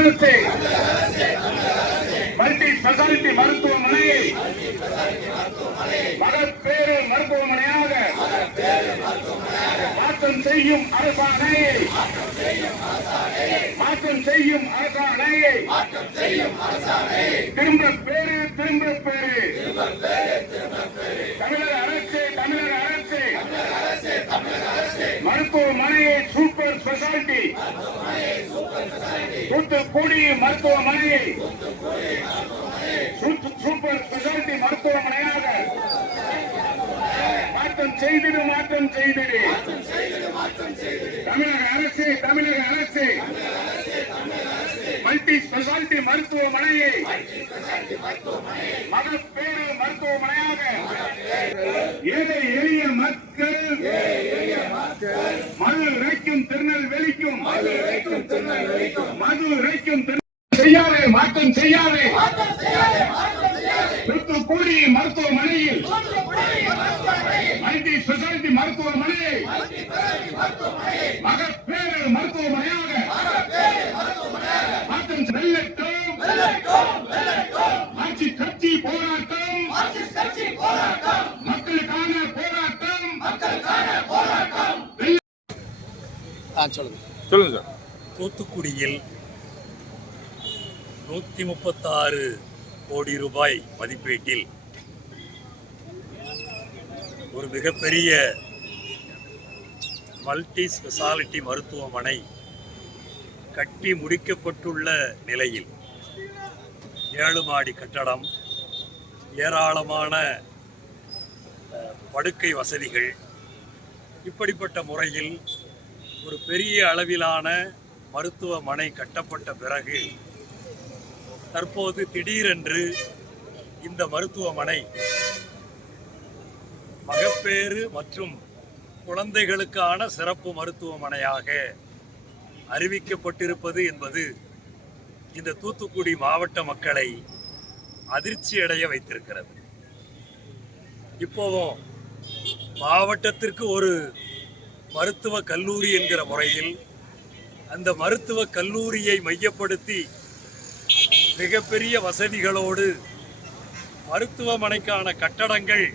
அரசு multi speciality மருத்துவமனையை மகப்பேறு மருத்துவமனையாக மாற்றம் செய்யும் அரசாணையை மாற்றம் செய்யும் அரசாணையை திரும்ப பேரு திரும்ப பேரு தமிழக அரசு தமிழக அரசு மருத்துவமனையை சூழ் சொசைட்டி தூத்துக்குடி மருத்துவமனை. சூப்பர் ஸ்பெஷாலிட்டி மருத்துவமனையாக. மாற்றம் செய்திடு மாற்றம் செய்திடு. தமிழக அரசு தமிழக அரசு. மல்டி ஸ்பெஷாலிட்டி மருத்துவமனையை. மகப்பேறு மருத்துவமனையாக. ஏழை எளிய மக்கள் மாற்றம் செய்யாதே. தூத்துக்குடி மருத்துவமனையில். மல்டி ஸ்பெஷாலிட்டி மருத்துவமனையை. மகப்பேறு மருத்துவமனையாக. மாற்றம் வெள்ளட்டும் ஆட்சி கட்சி போராட்டம். மக்களுக்கான போராட்டம். சொல்லுங்க. சொல்லுங்க சார். தூத்துக்குடியில் நூற்றி முப்பத்தாறு கோடி ரூபாய் மதிப்பீட்டில் ஒரு மிகப்பெரிய மல்டி ஸ்பெஷாலிட்டி மருத்துவமனை கட்டி முடிக்கப்பட்டுள்ள நிலையில் ஏழு மாடி கட்டடம் ஏராளமான படுக்கை வசதிகள் இப்படிப்பட்ட முறையில் ஒரு பெரிய அளவிலான மருத்துவமனை கட்டப்பட்ட பிறகு தற்போது திடீரென்று இந்த மருத்துவமனை மகப்பேறு மற்றும் குழந்தைகளுக்கான சிறப்பு மருத்துவமனையாக அறிவிக்கப்பட்டிருப்பது என்பது இந்த தூத்துக்குடி மாவட்ட மக்களை அதிர்ச்சியடைய வைத்திருக்கிறது. இப்போவும் மாவட்டத்திற்கு ஒரு மருத்துவ கல்லூரி என்கிற முறையில் அந்த மருத்துவ கல்லூரியை மையப்படுத்தி மிகப்பெரிய வசதிகளோடு மருத்துவமனைக்கான கட்டடங்கள்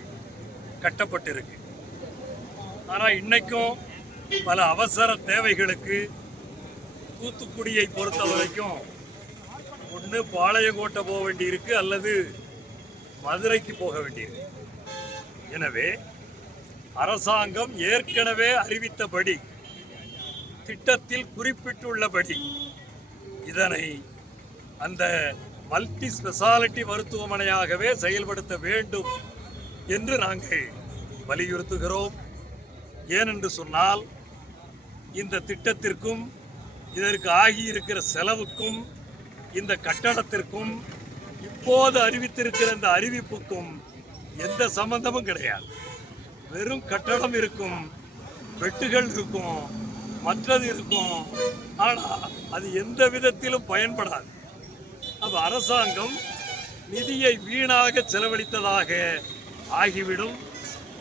கட்டப்பட்டிருக்கு. ஆனால் இன்னைக்கும் பல அவசர தேவைகளுக்கு தூத்துக்குடியை பொறுத்த வரைக்கும் ஒன்று பாளையங்கோட்டை போக வேண்டியிருக்கு அல்லது மதுரைக்கு போக வேண்டியிருக்கு. எனவே அரசாங்கம் ஏற்கனவே அறிவித்தபடி திட்டத்தில் குறிப்பிட்டுள்ளபடி இதனை அந்த மல்டி ஸ்பெஷாலிட்டி மருத்துவமனையாகவே செயல்படுத்த வேண்டும் என்று நாங்கள் வலியுறுத்துகிறோம். ஏனென்று சொன்னால் இந்த திட்டத்திற்கும் இதற்கு ஆகியிருக்கிற செலவுக்கும் இந்த கட்டடத்திற்கும் இப்போது அறிவித்திருக்கிற இந்த அறிவிப்புக்கும் எந்த சம்பந்தமும் கிடையாது. வெறும் கட்டடம் இருக்கும் வெட்டுகள் இருக்கும் மற்றது இருக்கும். ஆனால் அது எந்த விதத்திலும் பயன்படாது. அப்ப அரசாங்கம் நிதியை வீணாக செலவழித்ததாக ஆகிவிடும்.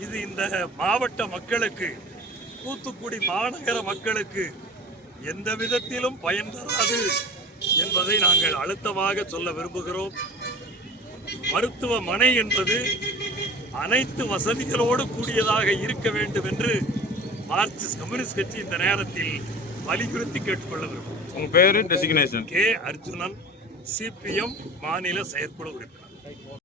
இது இந்த மாவட்ட மக்களுக்கு தூத்துக்குடி மாநகர மக்களுக்கு எந்த விதத்திலும் பயன் தராது என்பதை நாங்கள் அழுத்தமாக சொல்ல விரும்புகிறோம். மருத்துவமனை என்பது அனைத்து வசதிகளோடு கூடியதாக இருக்க வேண்டும் என்று மார்க்சிஸ்ட் கம்யூனிஸ்ட் கட்சி இந்த நேரத்தில் வலியுறுத்தி கேட்டுக்கொள்ள விரும்புகிறோம். உங்க பேரு? Designation K. அர்ஜுனன். சிபிஎம் மாநில செயற்குழு உறுப்பினர்.